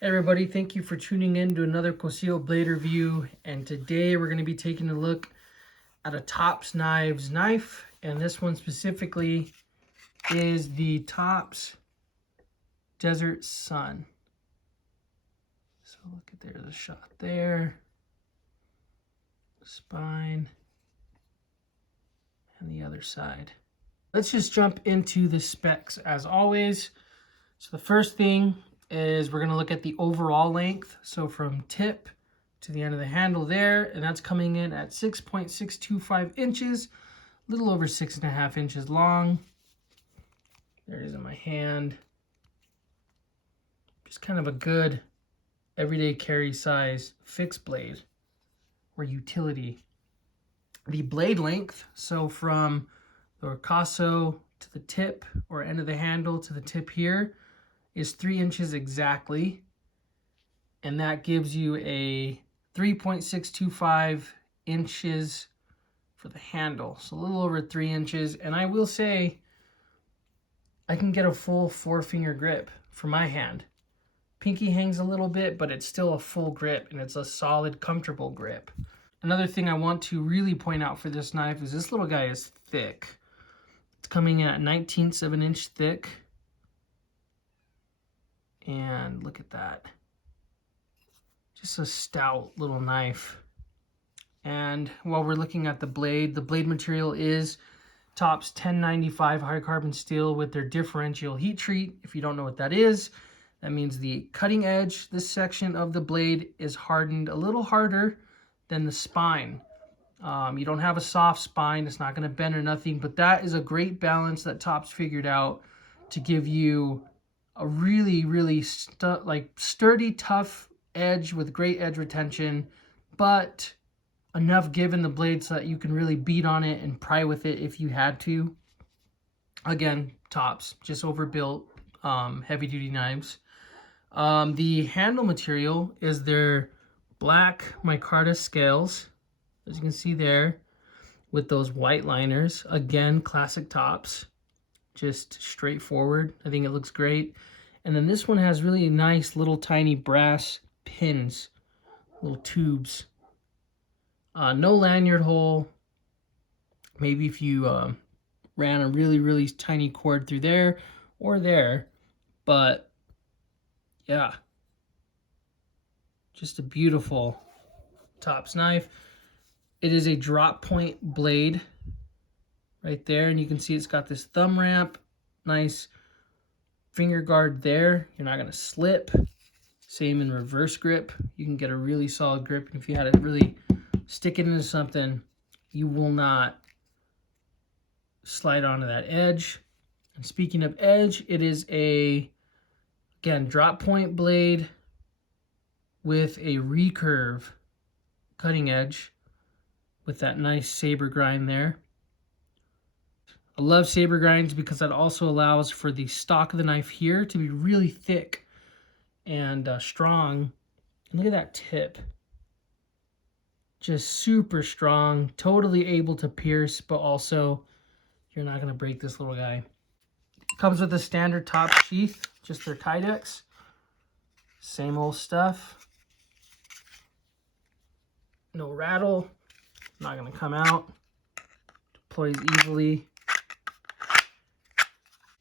Hey everybody, thank you for tuning in to another Cosillo blade review, and today we're going to be taking a look at a Tops Knives knife, and this one specifically is the Tops Desert Sun. So look at, there's a shot there, spine, and the other side. Let's just jump into the specs as always. So the first thing is we're going to look at the overall length. So from tip to the end of the handle there, and that's coming in at 6.625 inches, a little over 6.5 inches long. There it is in my hand. Just kind of a good everyday carry size fixed blade or utility. The blade length, so from the ricasso to the tip or end of the handle to the tip here, is 3 inches exactly, and that gives you a 3.625 inches for the handle, so a little over 3 inches. And I will say I can get a full 4-finger grip for my hand. Pinky hangs a little bit, but it's still a full grip, and it's a solid, comfortable grip. Another thing I want to really point out for this knife is this little guy is thick. It's coming at 1/19 of an inch thick. And look at that. Just a stout little knife. And while we're looking at the blade material is Tops 1095 high carbon steel with their differential heat treat. If you don't know what that is, that means the cutting edge, this section of the blade, is hardened a little harder than the spine. You don't have a soft spine, it's not going to bend or nothing, but that is a great balance that Tops figured out to give you a really sturdy, tough edge with great edge retention, but enough give in the blade so that you can really beat on it and pry with it if you had to. Again, Tops, just overbuilt heavy duty knives. The handle material is their black micarta scales, as you can see there, with those white liners. Again, classic Tops. Just straightforward. I think it looks great. And then this one has really nice little tiny brass pins, little tubes. No lanyard hole. Maybe if you ran a really tiny cord through there or there. But yeah, just a beautiful Tops knife. It is a drop point blade right there, and you can see it's got this thumb ramp, nice finger guard there. You're not going to slip. Same in reverse grip. You can get a really solid grip, and if you had to really stick it into something, you will not slide onto that edge. And speaking of edge, it is a, again, drop point blade with a recurve cutting edge with that nice saber grind there. I love saber grinds because that also allows for the stock of the knife here to be really thick and strong. And look at that tip. Just super strong, totally able to pierce, but also you're not going to break this little guy. Comes with a standard top sheath, just their Kydex. Same old stuff. No rattle, not going to come out. Deploys easily.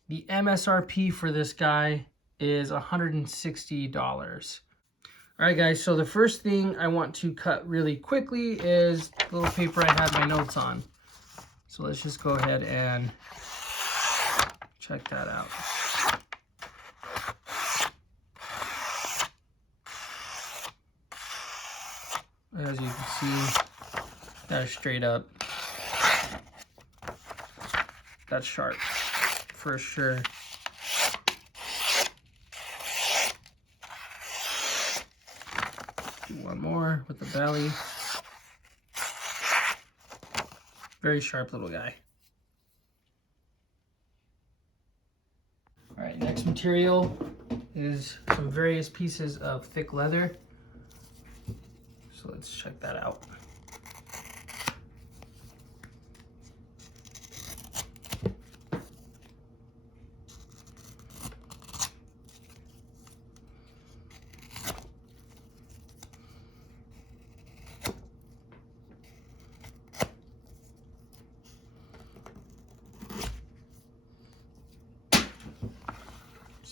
The MSRP for this guy is $160. All right, guys, so the first thing I want to cut really quickly is the little paper I had my notes on. So let's just go ahead and check that out. As you can see, that is straight up. That's sharp for sure. Do one more with the belly. Very sharp little guy. All right, next material is some various pieces of thick leather. So let's check that out.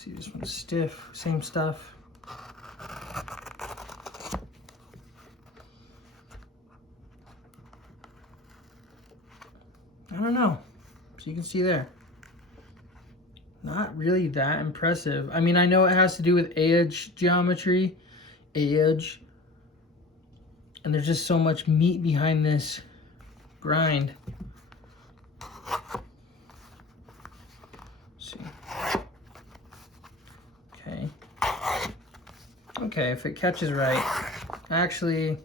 See, this one's stiff, same stuff. I don't know. So you can see there. Not really that impressive. I mean, I know it has to do with edge geometry, edge. And there's just so much meat behind this grind. Let's see. Okay. Okay, if it catches right. Actually,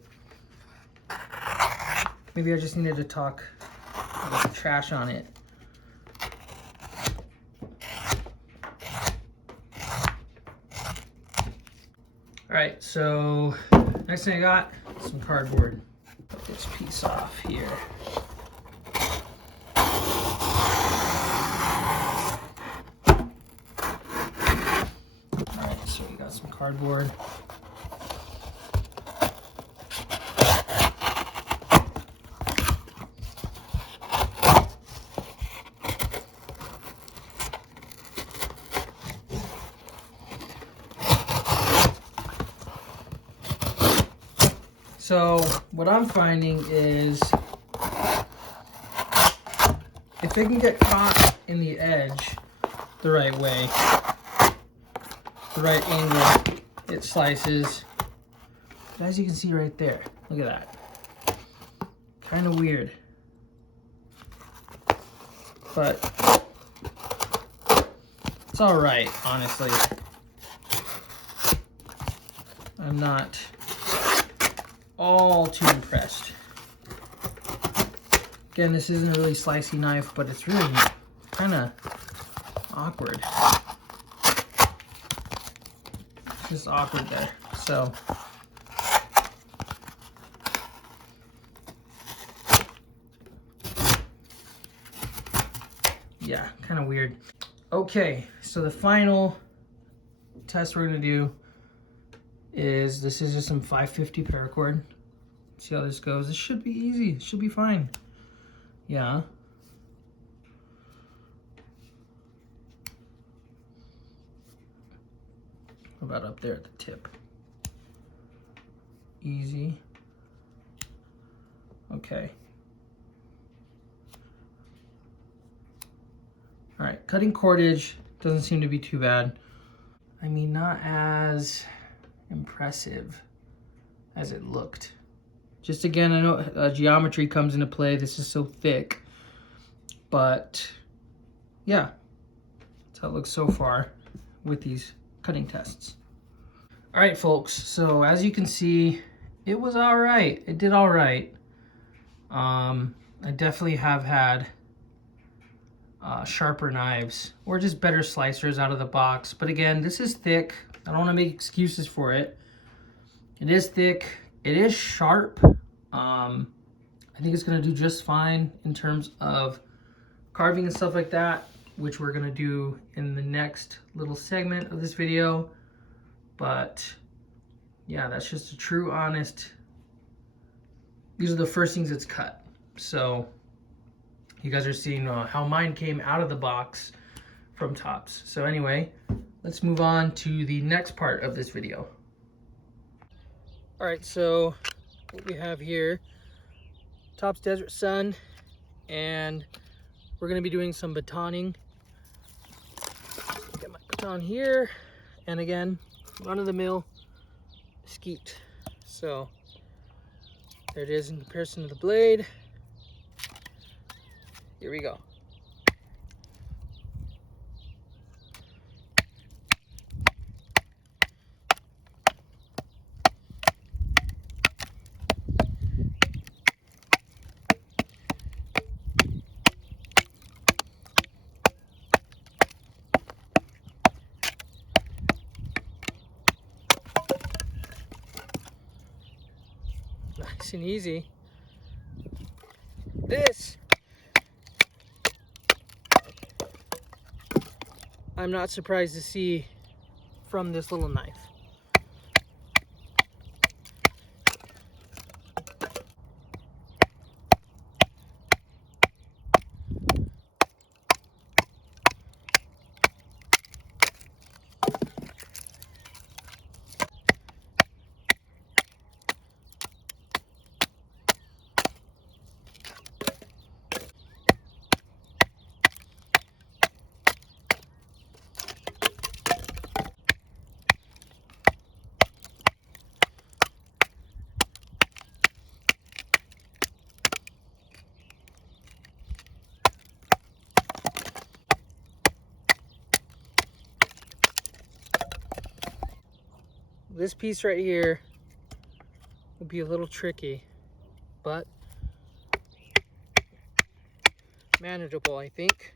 maybe I just needed to talk about the trash on it. All right, so next thing I got, some cardboard. Put this piece off here. All right, so we got some cardboard. So what I'm finding is if it can get caught in the edge the right way, the right angle, it slices. But as you can see right there, look at that. Kind of weird. But it's all right, honestly. I'm not all too impressed. Again, this isn't a really slicey knife, but it's really kind of awkward. It's just awkward there. So yeah, kind of weird. Okay, so the final test we're gonna do is, this is just some 550 paracord. See how this goes. This should be easy. It should be fine. Yeah. What about up there at the tip? Easy. Okay. All right, cutting cordage doesn't seem to be too bad. I mean, not as impressive as it looked. Just again, I know geometry comes into play. This is so thick, but yeah, that's how it looks so far with these cutting tests. All right, folks, so as you can see, it was all right. It did all right. I definitely have had sharper knives or just better slicers out of the box. But again, this is thick. I don't want to make excuses for it. It is thick. It is sharp. I think it's going to do just fine in terms of carving and stuff like that, which we're going to do in the next little segment of this video. But yeah, that's just a true, honest, these are the first things it's cut. So you guys are seeing how mine came out of the box from Tops. So anyway, let's move on to the next part of this video. All right, so what we have here, Tops Desert Sun, and we're gonna be doing some batoning. Get my baton here, and again, run-of-the-mill mesquite. So there it is in comparison to the blade. Here we go. Nice and easy. This, I'm not surprised to see from this little knife. This piece right here will be a little tricky, but manageable, I think.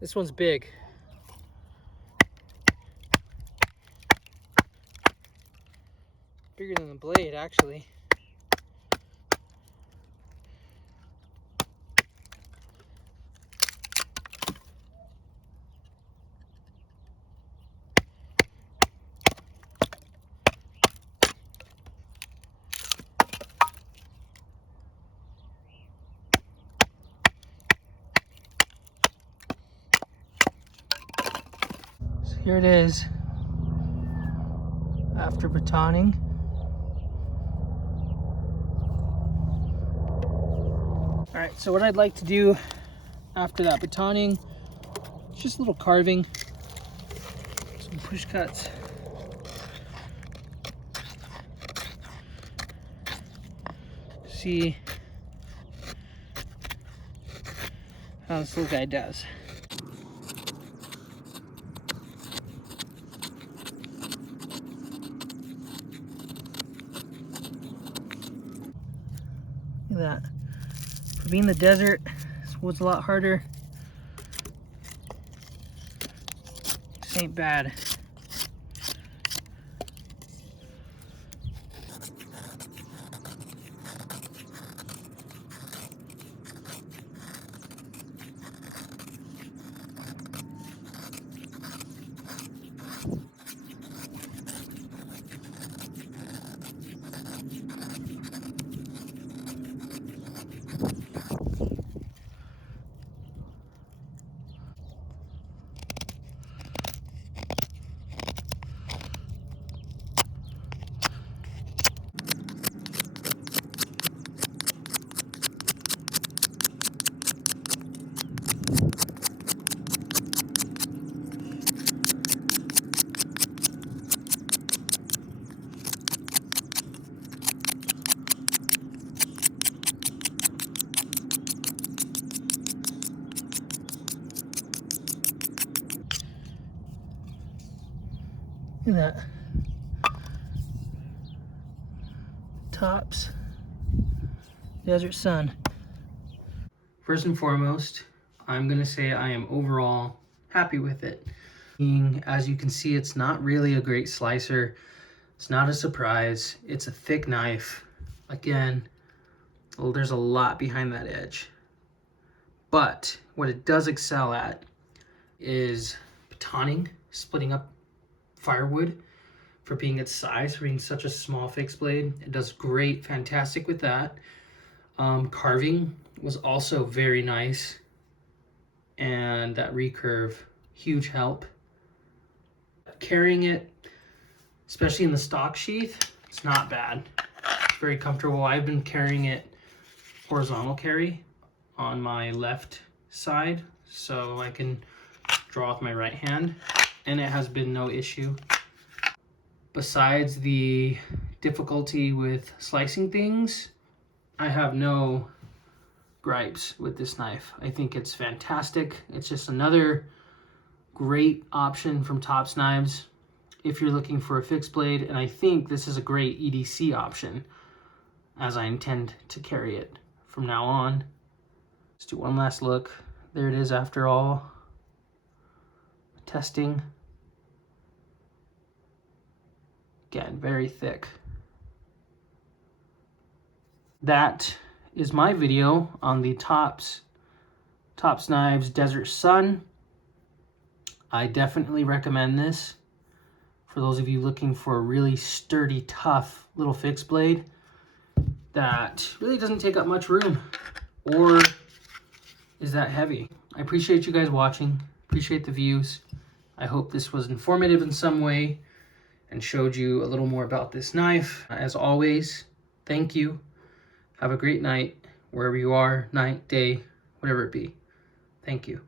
This one's big. Bigger than the blade, actually. So here it is after batoning. All right, so what I'd like to do after that batoning, just a little carving, some push cuts. See how this little guy does. Look at that. For being the desert, this wood's a lot harder. This ain't bad. Look at that. Tops Desert Sun. First and foremost, I'm gonna say I am overall happy with it. As you can see, it's not really a great slicer. It's not a surprise. It's a thick knife. Again, well, there's a lot behind that edge. But what it does excel at is batoning, splitting up firewood for being its size, for being such a small fixed blade. It does great, fantastic with that. Carving was also very nice, and that recurve, huge help. Carrying it, especially in the stock sheath, it's not bad. It's very comfortable. I've been carrying it horizontal carry on my left side, so I can draw with my right hand, and it has been no issue. Besides the difficulty with slicing things, I have no gripes with this knife. I think it's fantastic. It's just another great option from Tops Knives if you're looking for a fixed blade, and I think this is a great EDC option, as I intend to carry it from now on. Let's do one last look. There it is after all testing. Again, very thick. That is my video on the Tops Knives Desert Sun. I definitely recommend this for those of you looking for a really sturdy, tough little fixed blade that really doesn't take up much room or is that heavy. I appreciate you guys watching. Appreciate the views. I hope this was informative in some way and showed you a little more about this knife. As always, thank you. Have a great night, wherever you are, night, day, whatever it be. Thank you.